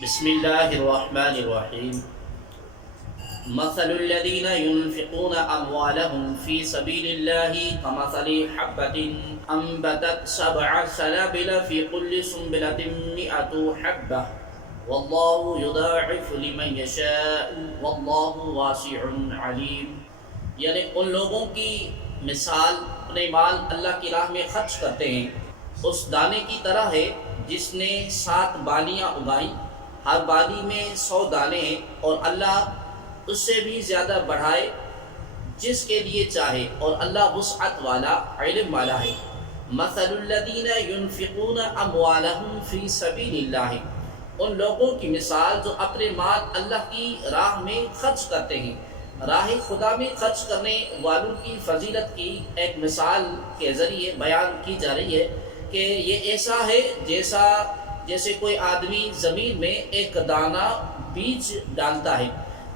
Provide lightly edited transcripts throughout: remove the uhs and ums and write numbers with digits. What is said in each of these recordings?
بسم اللہ الرحمن الرحیم مثل الذین ينفقون اموالهم في سبيل الله كمثل حبة انبتت سبع سنابل في كل سنبلة 100 حبة والله يضاعف لمن يشاء والله واسع علیم، یعنی ان لوگوں کی مثال اپنے مال اللہ کی راہ میں خرچ کرتے ہیں اس دانے کی طرح ہے جس نے 7 بالیاں اگائیں، ہر بالی میں 100 دانے ہیں، اور اللہ اس سے بھی زیادہ بڑھائے جس کے لیے چاہے، اور اللہ وسعت والا علم والا ہے۔ مثل الذین ينفقون اموالهم فی سبیل اللہ، ان لوگوں کی مثال جو اپنے مال اللہ کی راہ میں خرچ کرتے ہیں۔ راہ خدا میں خرچ کرنے والوں کی فضیلت کی ایک مثال کے ذریعے بیان کی جا رہی ہے کہ یہ ایسا ہے جیسے کوئی آدمی زمین میں ایک دانہ بیج ڈالتا ہے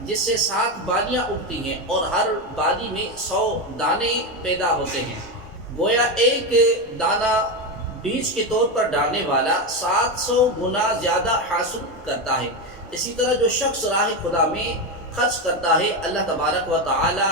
جس سے 7 بالیاں اگتی ہیں اور ہر بالی میں 100 دانے پیدا ہوتے ہیں۔ گویا ایک دانہ بیج کے طور پر ڈالنے والا 700 گنا زیادہ حاصل کرتا ہے۔ اسی طرح جو شخص راہ خدا میں خرچ کرتا ہے، اللہ تبارک و تعالی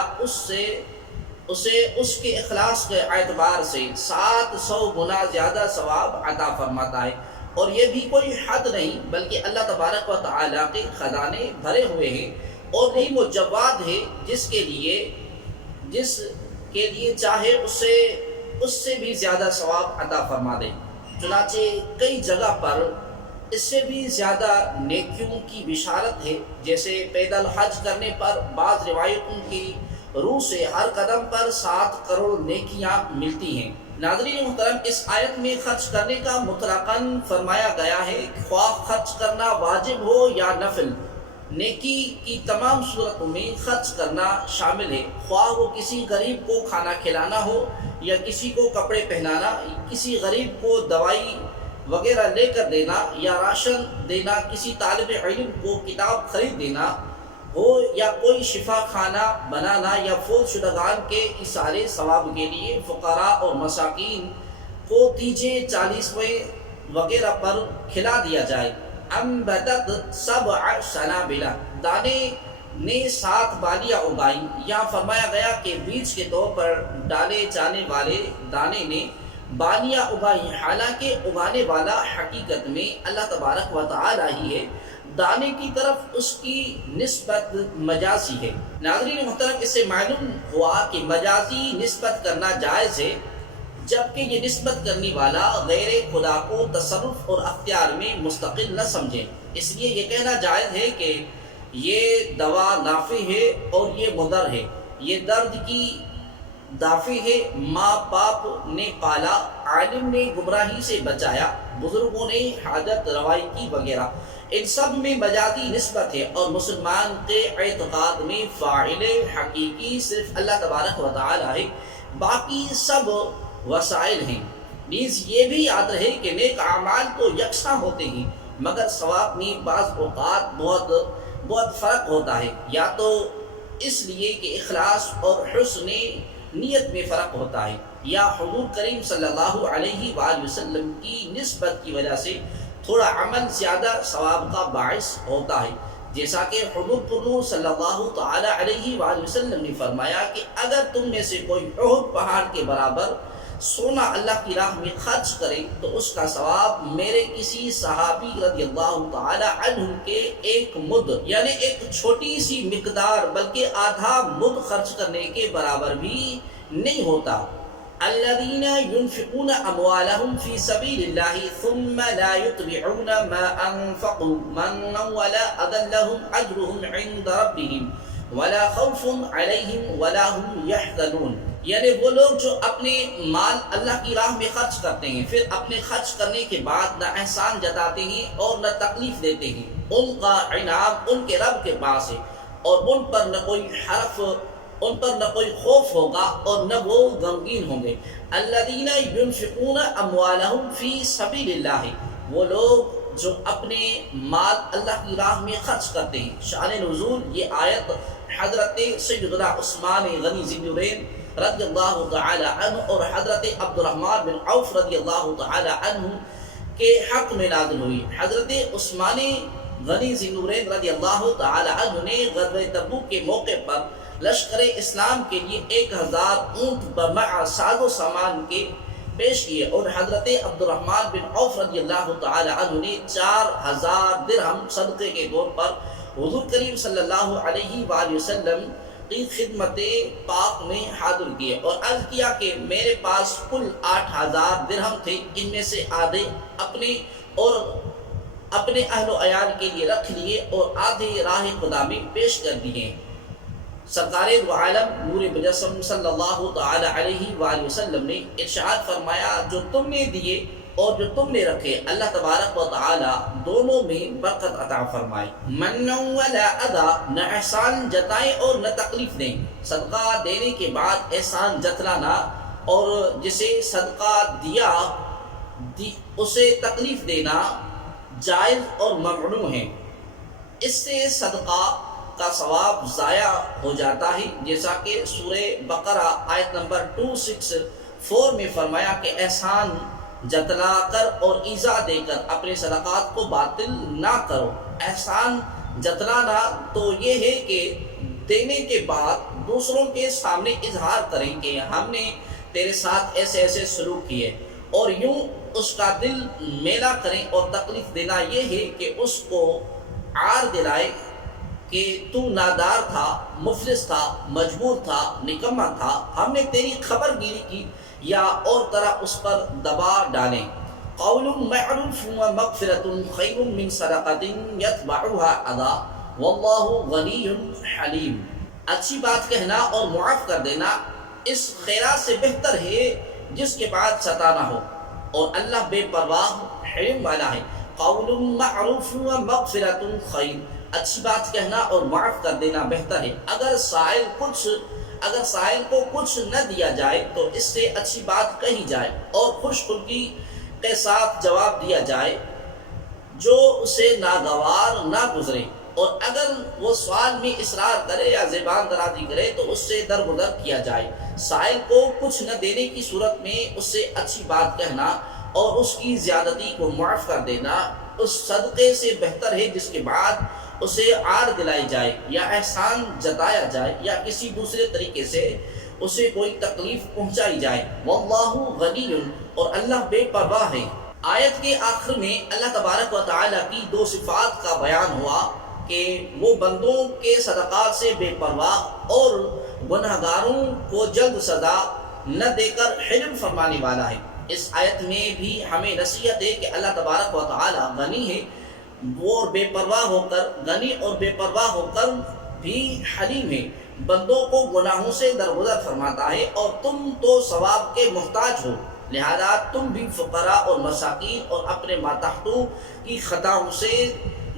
اسے اس کے اخلاص کے اعتبار سے 700 گنا زیادہ ثواب عطا فرماتا ہے، اور یہ بھی کوئی حد نہیں بلکہ اللہ تبارک و تعالی کے خزانے بھرے ہوئے ہیں، اور یہی وہ جواد ہے جس کے لیے چاہے اس سے بھی زیادہ ثواب عطا فرما دے۔ چنانچہ کئی جگہ پر اس سے بھی زیادہ نیکیوں کی بشارت ہے، جیسے پیدل حج کرنے پر بعض روایتوں کی روح سے ہر قدم پر 7 کروڑ نیکیاں ملتی ہیں۔ ناظرین محترم، اس آیت میں خرچ کرنے کا مطلقاً فرمایا گیا ہے، خواہ خرچ کرنا واجب ہو یا نفل، نیکی کی تمام صورتوں میں خرچ کرنا شامل ہے، خواہ وہ کسی غریب کو کھانا کھلانا ہو یا کسی کو کپڑے پہنانا، کسی غریب کو دوائی وغیرہ لے کر دینا یا راشن دینا، کسی طالب علم کو کتاب خرید دینا ہو یا کوئی شفا خانہ بنانا یا فوت شدگان کے ایثار ثواب کے لیے فقراء اور مساکین کو تیجے 40ویں وغیرہ پر کھلا دیا جائے۔ انبتت 7 سنابل، دانے نے 7 بالیاں اگائیں۔ یہاں فرمایا گیا کہ بیج کے طور پر ڈالے جانے والے دانے نے بالیاں اگائیں، حالانکہ اگانے والا حقیقت میں اللہ تبارک و تعالی ہی ہے، دانے کی طرف اس کی نسبت مجازی ہے۔ ناظرین محترم، اس سے معلوم ہوا کہ مجازی نسبت کرنا جائز ہے، جبکہ یہ نسبت کرنے والا غیر خدا کو تصرف اور اختیار میں مستقل نہ سمجھے۔ اس لیے یہ کہنا جائز ہے کہ یہ دوا نافع ہے اور یہ مضر ہے، یہ درد کی دافع ہے، ماں باپ نے پالا، عالم نے گمراہی سے بچایا، بزرگوں نے حاجت روائی کی وغیرہ، ان سب میں مجازی نسبت ہے، اور مسلمان کے اعتقاد میں فاعل حقیقی صرف اللہ تبارک و تعالی ہے، باقی سب وسائل ہیں۔ نیز یہ بھی یاد رہے کہ نیک اعمال تو یکساں ہوتے ہیں، مگر ثواب میں بعض اوقات بہت فرق ہوتا ہے، یا تو اس لیے کہ اخلاص اور حسن نیت میں فرق ہوتا ہے، یا حضور کریم صلی اللہ علیہ وآلہ وسلم کی نسبت کی وجہ سے تھوڑا عمل زیادہ ثواب کا باعث ہوتا ہے، جیسا کہ حضور پر صلی اللہ تعالی علیہ وآلہ وسلم نے فرمایا کہ اگر تم میں سے کوئی احد پہاڑ کے برابر سونا اللہ کی راہ میں خرچ کرے تو اس کا ثواب میرے کسی صحابی رضی اللہ تعالی عنہ کے 1 مد، یعنی ایک چھوٹی سی مقدار بلکہ آدھا مد خرچ کرنے کے برابر بھی نہیں ہوتا۔ الذين ينفقون اموالهم في سبيل الله ثم لا يتبعون ما انفقوا منا ولا اذى لهم اجرهم عند ربهم ولا خوف عليهم ولا هم يحزنون، یعنی وہ لوگ جو اپنے مال اللہ کی راہ میں خرچ کرتے ہیں، پھر اپنے خرچ کرنے کے بعد نہ احسان جتاتے ہیں اور نہ تکلیف دیتے ہیں، ان کا انعام ان کے رب کے پاس ہے، اور ان پر نہ کوئی خوف ہوگا اور نہ وہ غمگین ہوں گے۔ الذین ينفقون اموالهم فی سبیل اللہ، وہ لوگ جو اپنے مال اللہ کی راہ میں خرچ کرتے ہیں۔ شان نزول، یہ آیت حضرت سیدنا عثمان غنی ذی النورین رضی اللہ تعالی عنہ اور حضرت عبد الرحمن بن عوف رضی اللہ تعالی عنہ کے حق میں نازل ہوئی۔ حضرت عثمان غنی ذی نورین رضی اللہ تعالی عنہ نے غزوہ تبوک کے موقع پر لشکر اسلام کے لیے 1000 اونٹ بمع ساز و سامان کے پیش کیے، اور حضرت عبد الرحمن بن عوف رضی اللہ تعالی عنہ نے 4000 درہم صدقے کے طور پر حضور کریم صلی اللہ علیہ وآلہ وسلم کی خدمت پاک میں حاضر کیے، اور عرض کیا کہ میرے پاس کل 8000 درہم تھے، ان میں سے آدھے اپنے اور اپنے اہل و عیال کے لیے رکھ لیے اور آدھے راہ خدا میں پیش کر دیے۔ سرکار دو عالم نور مجسم صلی اللہ تعالی علیہ وآلہ وسلم نے ارشاد فرمایا، جو تم نے دیے اور جو تم نے رکھے اللہ تبارک و تعالی دونوں میں برکت عطا فرمائے۔ من ولا ادا، نہ احسان جتائیں اور نہ تکلیف دیں۔ صدقہ دینے کے بعد احسان جتلانا اور جسے صدقہ دیا اسے تکلیف دینا جائز اور ممنوع ہے، اس سے صدقہ کا ثواب ضائع ہو جاتا ہے، جیسا کہ سورہ بقرہ آیت نمبر 264 میں فرمایا کہ احسان جتلا کر اور ایذا دے کر اپنے صدقات کو باطل نہ کرو۔ احسان جتلانا تو یہ ہے کہ دینے کے بعد دوسروں کے سامنے اظہار کریں کہ ہم نے تیرے ساتھ ایسے ایسے سلوک کیے، اور یوں اس کا دل میلا کریں، اور تکلیف دینا یہ ہے کہ اس کو عار دلائے کہ تو نادار تھا، مفلس تھا، مجبور تھا، نکما تھا، ہم نے تیری خبر گیری کی، یا اور طرح اس پر دبا ڈالیں۔ قول معروف و مغفرۃ خیر من صدقۃ یتبعها اذی واللہ غنی حلیم۔ اچھی بات کہنا اور معاف کر دینا اس خیرات سے بہتر ہے جس کے بعد ستانا ہو، اور اللہ بے پرواہ حلم والا ہے۔ قول معروف و مغفرۃ خیر، اچھی بات کہنا اور معاف کر دینا بہتر ہے۔ اگر سائل کو کچھ نہ دیا جائے تو اس سے اچھی بات کہی جائے اور خوش خلقی کے ساتھ جواب دیا جائے جو اسے ناگوار نہ گزرے، اور اگر وہ سوال میں اصرار کرے یا زبان درازی کرے تو اس سے درگزر کیا جائے۔ سائل کو کچھ نہ دینے کی صورت میں اس سے اچھی بات کہنا اور اس کی زیادتی کو معاف کر دینا اس صدقے سے بہتر ہے جس کے بعد اسے عار دلائی جائے یا احسان جتایا جائے یا کسی دوسرے طریقے سے اسے کوئی تکلیف پہنچائی جائے۔ واللہ غنی، اور اللہ بے پرواہ ہے۔ آیت کے آخر میں اللہ تبارک و تعالیٰ کی 2 صفات کا بیان ہوا کہ وہ بندوں کے صدقات سے بے پرواہ اور گنہگاروں کو جلد سزا نہ دے کر حلم فرمانے والا ہے۔ اس آیت میں بھی ہمیں نصیحت ہے کہ اللہ تبارک و تعالیٰ غنی ہے، وہ بے پرواہ ہو کر غنی اور بے پرواہ ہو کر بھی حلیم ہے، بندوں کو گناہوں سے درگزر فرماتا ہے، اور تم تو ثواب کے محتاج ہو، لہذا تم بھی فقراء اور مساکین اور اپنے ماتحتوں کی خطاؤں سے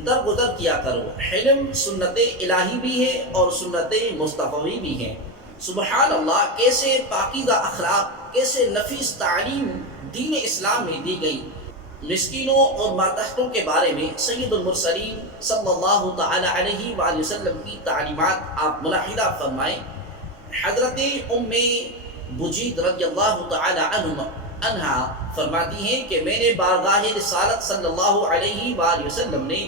درگزر کیا کرو۔ حلم سنت الہی بھی ہے اور سنت مصطفی بھی ہے۔ سبحان اللہ، کیسے پاکیزہ اخلاق، کیسے نفیس تعلیم دین اسلام میں دی گئی۔ مسکینوں اور ماتحتوں کے بارے میں سید المرسلین صلی اللہ تعالی علیہ وآلہ وسلم کی تعلیمات آپ ملاحظہ فرمائیں۔ حضرت ام بجید رضی اللہ تعالی عنہا فرماتی ہیں کہ میں نے بارگاہ رسالت صلی اللہ علیہ وآلہ وسلم نے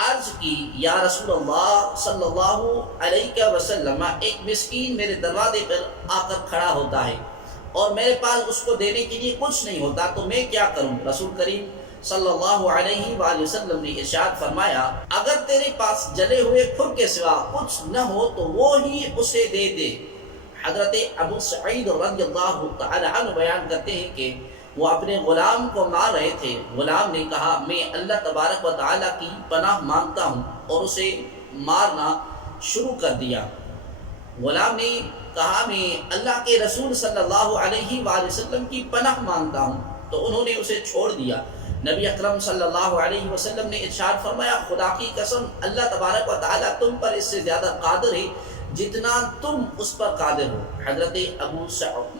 عرض کی، یا رسول اللہ صلی اللہ علیہ وسلم، ایک مسکین میرے دروازے پر آ کر کھڑا ہوتا ہے اور میرے پاس اس کو دینے کے لیے کچھ نہیں ہوتا، تو میں کیا کروں؟ رسول کریم صلی اللہ علیہ وآلہ وسلم نے ارشاد فرمایا، اگر تیرے پاس جلے ہوئے کھر کے سوا کچھ نہ ہو تو وہ ہی اسے دے دے۔ حضرت ابو سعید رضی اللہ تعالی عنہ بیان کرتے ہیں کہ وہ اپنے غلام کو مار رہے تھے، غلام نے کہا میں اللہ تبارک و تعالیٰ کی پناہ مانگتا ہوں، اور اسے مارنا شروع کر دیا۔ غلام نے کہا میں اللہ کے رسول صلی اللہ علیہ وآلہ وسلم کی پناہ مانگتا ہوں، تو انہوں نے اسے چھوڑ دیا۔ نبی اکرم صلی اللہ علیہ وسلم نے ارشاد فرمایا، خدا کی قسم اللہ تبارک و تعالیٰ تم پر اس سے زیادہ قادر ہے جتنا تم اس پر قادر ہو۔ حضرت ابو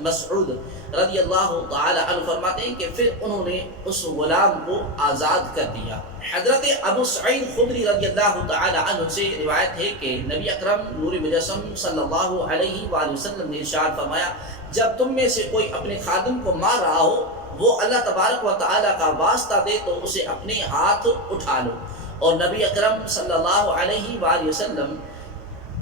مسعود رضی اللہ تعالی عنہ فرماتے ہیں کہ پھر انہوں نے اس غلام کو آزاد کر دیا۔ حضرت ابو سعید خدری رضی اللہ تعالی عنہ سے روایت ہے کہ نبی اکرم نور مجسم صلی اللہ علیہ وآلہ وسلم نے ارشاد فرمایا، جب تم میں سے کوئی اپنے خادم کو مار رہا ہو، وہ اللہ تبارک و تعالیٰ کا واسطہ دے تو اسے اپنے ہاتھ اٹھا لو، اور نبی اکرم صلی اللہ علیہ وآلہ وسلم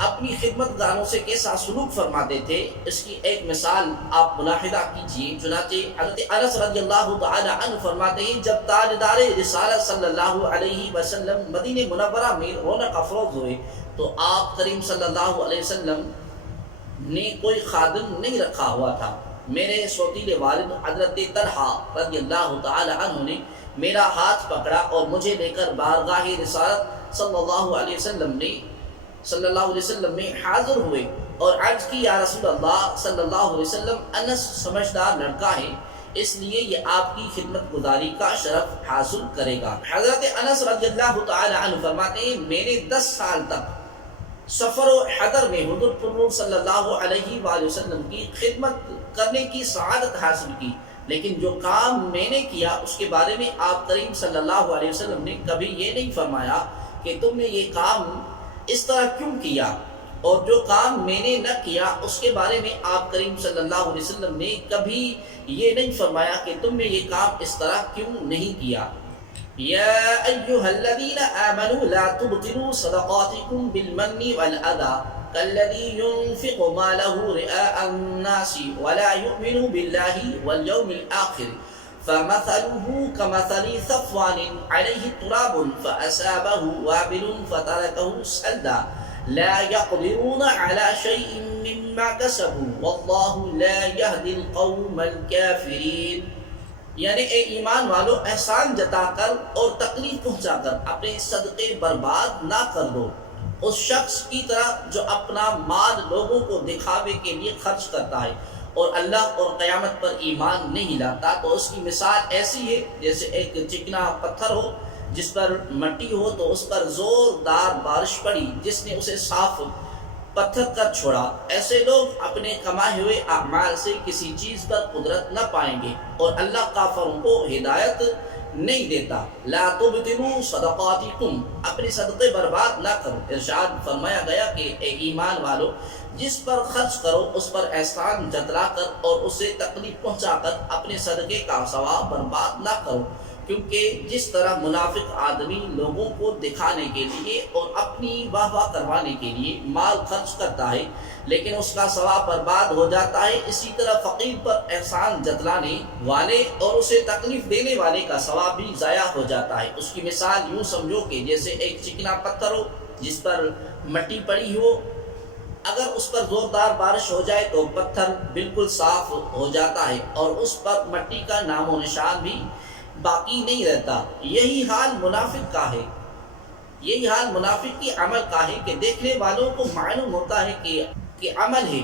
اپنی خدمت گاروں سے کیسا سلوک فرماتے تھے، اس کی ایک مثال آپ ملاحظہ کیجیے۔ چنانچہ حضرت انس رضی اللہ تعالی عنہ فرماتے ہیں جب تاجدار رسالت صلی اللہ علیہ وسلم مدینہ منورہ میں رونق افروز ہوئے تو آپ کریم صلی اللہ علیہ وسلم نے کوئی خادم نہیں رکھا ہوا تھا۔ میرے سوتیلے والد حضرت طلحہ رضی اللہ تعالی عنہ نے میرا ہاتھ پکڑا اور مجھے لے کر بارگاہ رسالت صلی اللہ علیہ وسلم میں حاضر ہوئے اور عرض کی یا رسول اللہ صلی اللہ علیہ وسلم، انس سمجھدار لڑکا ہے، اس لیے یہ آپ کی خدمت گزاری کا شرف حاصل کرے گا۔ حضرت انس رضی اللہ تعالی عنہ فرماتے ہیں میں نے 10 سال تک سفر و حضر میں حضور پر صلی اللہ علیہ وآلہ وسلم کی خدمت کرنے کی سعادت حاصل کی، لیکن جو کام میں نے کیا اس کے بارے میں آپ کریم صلی اللہ علیہ وسلم نے کبھی یہ نہیں فرمایا کہ تم نے یہ کام اس طرح کیوں کیا، اور جو کام میں نے نہ کیا اس کے بارے میں آپ کریم صلی اللہ علیہ وسلم نے کبھی یہ نہیں فرمایا کہ تم نے یہ کام اس طرح کیوں نہیں کیا۔ یا ایہا الذین آمنوا لا تبطلوا صدقاتکم بالمن والأذى كالذي ينفق ماله رئاء الناس ولا يؤمن بالله واليوم الآخر فمثله كمثل صفوان عليه تراب فأصابه وابل فتركه صلدا لا يقدرون على شيء مما كسبوا والله لا يهدي القوم الكافرين۔ یعنی اے ایمان والو، احسان جتا کر اور تکلیف پہنچا کر اپنے صدقے برباد نہ کر دو اس شخص کی طرح جو اپنا مال لوگوں کو دکھاوے کے لیے خرچ کرتا ہے اور اللہ اور قیامت پر ایمان نہیں لاتا، تو اس کی مثال ایسی ہے جیسے ایک چکنا پتھر ہو جس پر مٹی ہو تو اس پر زوردار بارش پڑی جس نے اسے صاف پتھر کر چھوڑا۔ ایسے لوگ اپنے کمائے ہوئے اعمال سے کسی چیز پر قدرت نہ پائیں گے اور اللہ کافروں کو ہدایت نہیں دیتا۔ لا تبطلوا صدقاتکم، اپنے صدقے برباد نہ کرو۔ ارشاد فرمایا گیا کہ اے ایمان والو، جس پر خرچ کرو اس پر احسان جتلا کر اور اسے تکلیف پہنچا کر اپنے صدقے کا ثواب برباد نہ کرو، کیونکہ جس طرح منافق آدمی لوگوں کو دکھانے کے لیے اور اپنی واہ واہ کروانے کے لیے مال خرچ کرتا ہے لیکن اس کا ثواب برباد ہو جاتا ہے، اسی طرح فقیر پر احسان جتلانے والے اور اسے تکلیف دینے والے کا ثواب بھی ضائع ہو جاتا ہے۔ اس کی مثال یوں سمجھو کہ جیسے ایک چکنا پتھر ہو جس پر مٹی پڑی ہو، اگر اس پر زوردار بارش ہو جائے تو پتھر بالکل صاف ہو جاتا ہے اور اس پر مٹی کا نام و نشان بھی باقی نہیں رہتا۔ یہی حال منافق کا ہے، یہی حال منافق کی عمل کا ہے کہ دیکھنے والوں کو معلوم ہوتا ہے کہ عمل ہے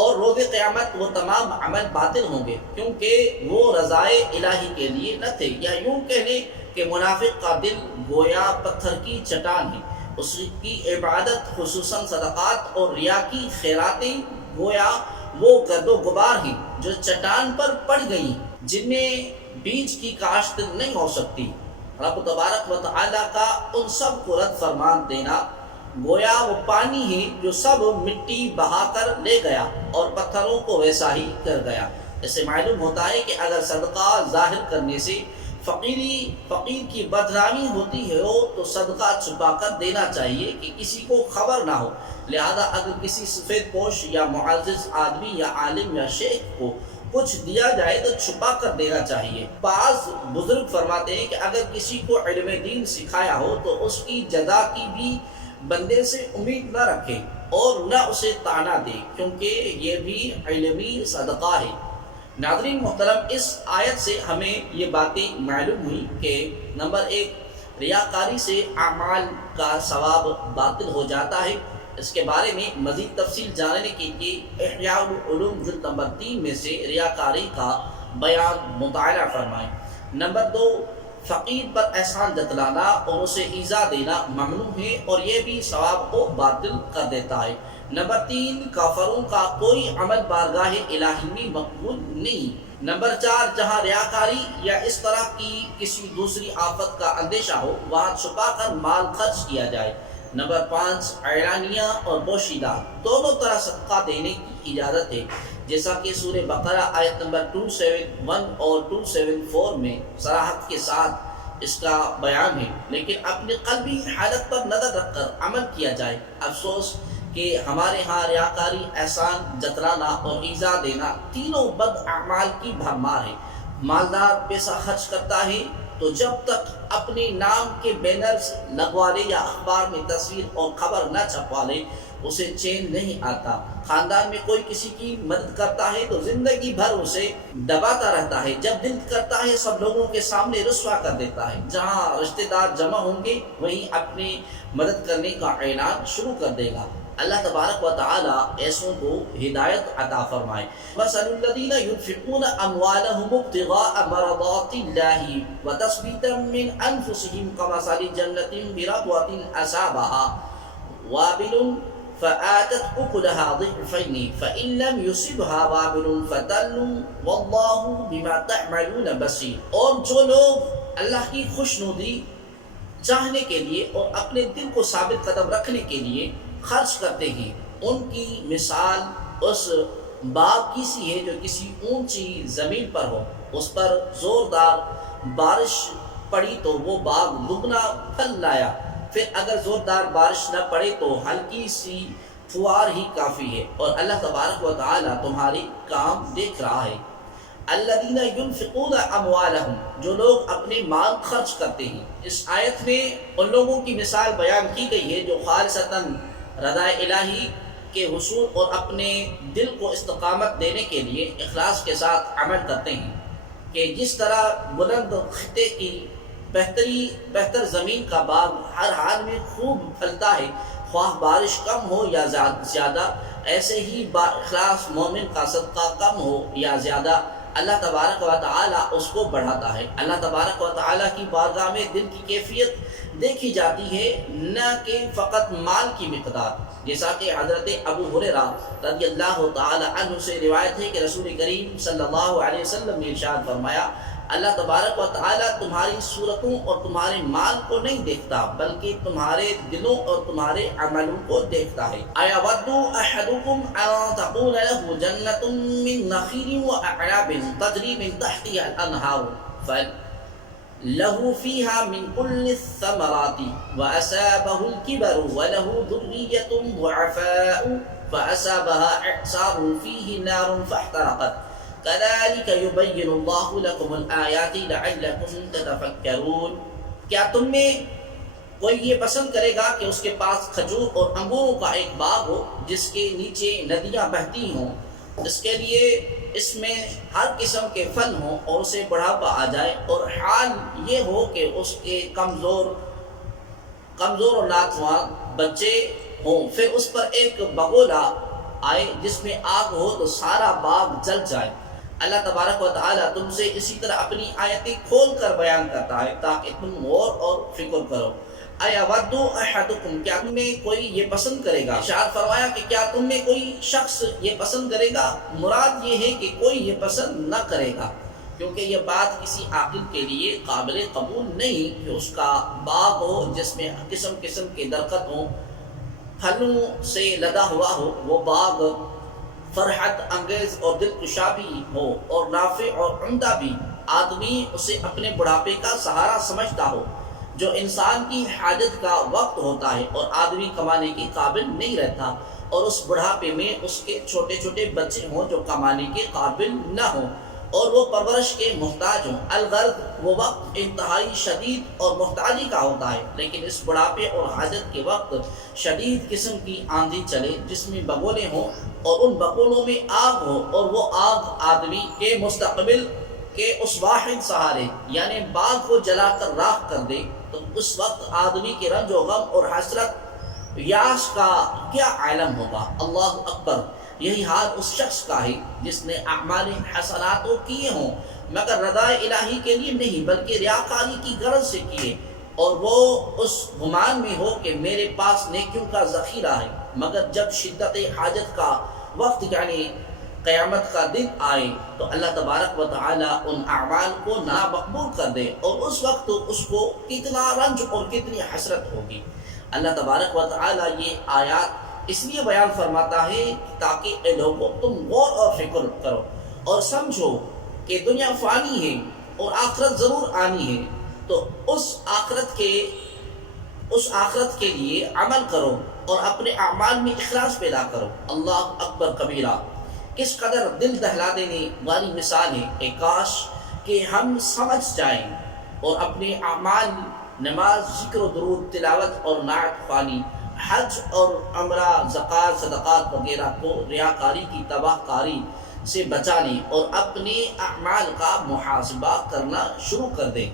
اور روز قیامت وہ تمام عمل باطل ہوں گے کیونکہ وہ رضائے الہی کے لیے نہ تھے۔ یا یوں کہنے کہ منافق کا دل گویا پتھر کی چٹان ہے، اس کی عبادت خصوصاً صدقات اور ریا کی خیراتیں گویا وہ گرد و غبار ہیں جو چٹان پر پڑ گئی جن میں بیج کی کاشت نہیں ہو سکتی۔ رب تبارک و تعالیٰ کا ان سب کو رد فرمان دینا گویا وہ پانی ہے جو سب مٹی بہا کر لے گیا اور پتھروں کو ویسا ہی کر گیا۔ اس سے معلوم ہوتا ہے کہ اگر صدقہ ظاہر کرنے سے فقیر کی بدنامی ہوتی ہے تو صدقہ چھپا کر دینا چاہیے کہ کسی کو خبر نہ ہو۔ لہذا اگر کسی سفید پوش یا معزز آدمی یا عالم یا شیخ کو کچھ دیا جائے تو چھپا کر دینا چاہیے۔ بعض بزرگ فرماتے ہیں کہ اگر کسی کو علم دین سکھایا ہو تو اس کی جزا کی بھی بندے سے امید نہ رکھے اور نہ اسے طعنہ دے، کیونکہ یہ بھی علمی صدقہ ہے۔ ناظرین محترم، اس آیت سے ہمیں یہ باتیں معلوم ہوئی کہ نمبر 1، ریاکاری سے اعمال کا ثواب باطل ہو جاتا ہے۔ اس کے بارے میں مزید تفصیل جاننے کے لیے احیاء العلوم جلد نمبر 3 میں سے ریاکاری کا بیان مطالعہ فرمائیں۔ نمبر 2، فقیر پر احسان جتلانا اور اسے ایذا دینا ممنوع ہے اور یہ بھی ثواب کو باطل کر دیتا ہے۔ نمبر 3، کافروں کا کوئی عمل بارگاہ الہی میں مقبول نہیں۔ نمبر 4، جہاں ریاکاری یا اس طرح کی کسی دوسری آفت کا اندیشہ ہو وہاں چھپا کر مال خرچ کیا جائے۔ نمبر 5، اعلانیہ اور پوشیدہ دونوں طرح صدقہ دینے کی اجازت ہے، جیسا کہ سورہ بقرہ آیت نمبر 271 اور 274 میں صراحت کے ساتھ اس کا بیان ہے، لیکن اپنی قلبی حالت پر نظر رکھ کر عمل کیا جائے۔ افسوس کہ ہمارے ہاں ریاکاری، احسان جتلانا اور ایذا دینا تینوں بد اعمال کی بھرمار ہے۔ مالدار پیسہ خرچ کرتا ہے تو جب تک اپنے نام کے بینرز لگوا لے یا اخبار میں تصویر اور خبر نہ چھپوا لے اسے چین نہیں آتا۔ خاندان میں کوئی کسی کی مدد کرتا ہے تو زندگی بھر اسے دباتا رہتا ہے، جب دل کرتا ہے سب لوگوں کے سامنے رسوا کر دیتا ہے۔ جہاں رشتہ دار جمع ہوں گے وہیں اپنی مدد کرنے کا اعلان شروع کر دے گا۔ اللہ تبارک و تعالی ایسوں کو ہدایت عطا فرمائے۔ مثل الذین ينفقون اموالهم ابتغاء مرضات الله وتثبیتا من انفسهم كمثل جنة بربوة اصابها وابل فآتت أكلها ضعفين فإن لم يصبها وابل فتل والله بما تعملون بصير۔ اور جو لوگ اللہ کی خوشنودی چاہنے کے لیے اور اپنے دل کو ثابت قدم رکھنے کے لیے خرچ کرتے ہیں، ان کی مثال اس باغ کی سی ہے جو کسی اونچی زمین پر ہو، اس پر زوردار بارش پڑی تو وہ باغ دگنا پھل لایا، پھر اگر زوردار بارش نہ پڑے تو ہلکی سی فوار ہی کافی ہے، اور اللہ تبارک و تعالی تمہاری کام دیکھ رہا ہے۔ الذین ينفقون اموالهم، جو لوگ اپنے مال خرچ کرتے ہیں۔ اس آیت میں ان لوگوں کی مثال بیان کی گئی ہے جو خالصتاً رضا الہی کے حصول اور اپنے دل کو استقامت دینے کے لیے اخلاص کے ساتھ عمل کرتے ہیں، کہ جس طرح بلند خطے کی بہتر زمین کا باغ ہر حال میں خوب پھلتا ہے، خواہ بارش کم ہو یا زیادہ، ایسے ہی با اخلاص مومن کا صدقہ کم ہو یا زیادہ اللہ تبارک و تعالی اس کو بڑھاتا ہے۔ اللہ تبارک و تعالی کی بارگاہ میں دل کی کیفیت دیکھی جاتی ہے، نہ کہ فقط مال کی مقدار، جیسا کہ حضرت ابو ہریرہ رضی اللہ تعالی عنہ سے روایت ہے کہ رسول کریم صلی اللہ علیہ وسلم نے ارشاد فرمایا، اللہ تبارک و تعالی تمہاری صورتوں اور تمہارے مال کو نہیں دیکھتا بلکہ تمہارے دلوں اور تمہارے عملوں کو دیکھتا ہے۔ اَیَوَدُّ أَحَدُكُمْ أَن تَكُونَ لَهُ جَنَّةٌ مِّن نَخِيلٍ وَأَعْنَابٍ تَجْرِي مِن تَحْتِهَا الْأَنْهَارُ لَهُ فِيهَا مِن كُلِّ الثَّمَرَاتِ وَأَصَابَهُ الْكِبَرُ وَلَهُ ذُرِّيَّةٌ ضُعَفَاءُ فَأَصَابَهَا إِعْصَارٌ فِيهِ نَارٌ فَاحْتَرَقَتْ كَذَلِكَ يُبَيِّنُ اللَّهُ لَكُمُ الْآيَاتِ لَعَلَّكُمْ تَتَفَكَّرُونَ۔ کیا تم میں کوئی یہ پسند کرے گا کہ اس کے پاس کھجور اور انگوروں کا ایک باغ ہو جس کے نیچے ندیاں بہتی ہوں، اس کے لیے اس میں ہر قسم کے پھل ہوں اور اسے بڑھاپا آ جائے، اور حال یہ ہو کہ اس کے کمزور اور ناتوان بچے ہوں، پھر اس پر ایک بگولا آئے جس میں آگ ہو تو سارا باغ جل جائے۔ اللہ تبارک و تعالیٰ تم سے اسی طرح اپنی آیتیں کھول کر بیان کرتا ہے تاکہ تم غور اور فکر کرو۔ اَیَوَدُّ أَحَدُكُمْ، کیا تم میں کوئی یہ پسند کرے گا؟ ارشاد فرمایا کہ کیا تم میں کوئی شخص یہ پسند کرے گا؟ مراد یہ ہے کہ کوئی یہ پسند نہ کرے گا، کیونکہ یہ بات کسی عاقل کے لیے قابل قبول نہیں کہ اس کا باغ ہو جس میں قسم قسم کے درخت ہوں، پھلوں سے لدا ہوا ہو، وہ باغ فرحت انگیز اور دلکشا بھی ہو اور نافع اور عمدہ بھی، آدمی اسے اپنے بڑھاپے کا سہارا سمجھتا ہو، جو انسان کی حاجت کا وقت ہوتا ہے اور آدمی کمانے کے قابل نہیں رہتا، اور اس بڑھاپے میں اس کے چھوٹے چھوٹے بچے ہوں جو کمانے کے قابل نہ ہوں اور وہ پرورش کے محتاج ہوں۔ الغرض وہ وقت انتہائی شدید اور محتاجی کا ہوتا ہے، لیکن اس بڑھاپے اور حاجت کے وقت شدید قسم کی آندھی چلے جس میں بگولے ہوں اور ان بگولوں میں آگ ہو، اور وہ آگ آدمی کے مستقبل کے اس واحد سہارے یعنی باغ کو جلا کر راکھ کر دے، تو اس وقت آدمی کے رنج و غم اور حسرت یاس کا کیا عالم ہوگا۔ اللہ اکبر۔ یہی حال اس شخص کا ہے جس نے اعمال حسنات کیے ہوں مگر رضا الہی کے لیے نہیں بلکہ ریاکاری کی غرض سے کیے، اور وہ اس گمان میں ہو کہ میرے پاس نیکیوں کا ذخیرہ ہے، مگر جب شدت حاجت کا وقت یعنی قیامت کا دن آئے تو اللہ تبارک و تعالی ان اعمال کو نامقبول کر دے، اور اس وقت اس کو کتنا رنج اور کتنی حسرت ہوگی۔ اللہ تبارک و تعالی یہ آیات اس لیے بیان فرماتا ہے تاکہ اے لوگوں تم غور اور فکر کرو اور سمجھو کہ دنیا فانی ہے اور آخرت ضرور آنی ہے، تو اس آخرت کے لیے عمل کرو اور اپنے اعمال میں اخلاص پیدا کرو۔ اللہ اکبر کبیرہ، کس قدر دل دہلا دینے والی مثال ہے۔ ایک کاش کہ ہم سمجھ جائیں اور اپنے اعمال، نماز، ذکر و درود، تلاوت اور نعت خوانی، حج اور عمرہ، زکوٰۃ، صدقات وغیرہ کو ریاکاری کی تباہ کاری سے بچا لیں اور اپنے اعمال کا محاسبہ کرنا شروع کر دیں۔